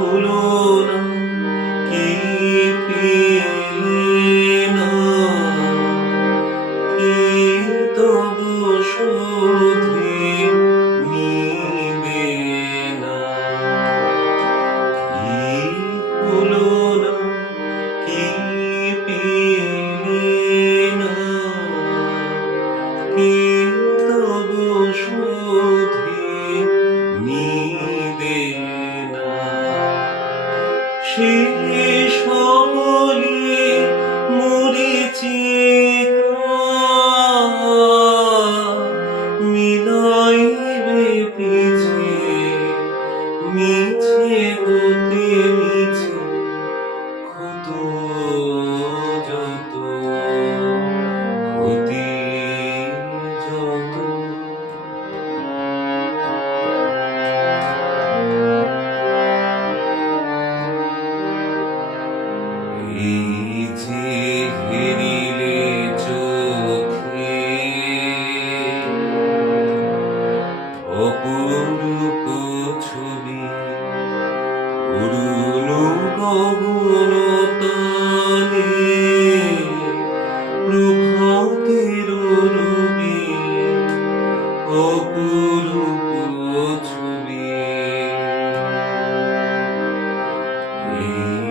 হলো না কি পেলে না কি তবু শুধে নিবে না। কি হলো না কি পেলে না কি শেষ হলি অপরূপ ছবি অরুণ গগন তানে প্রভাতের রবি অপরূপ ছবি এই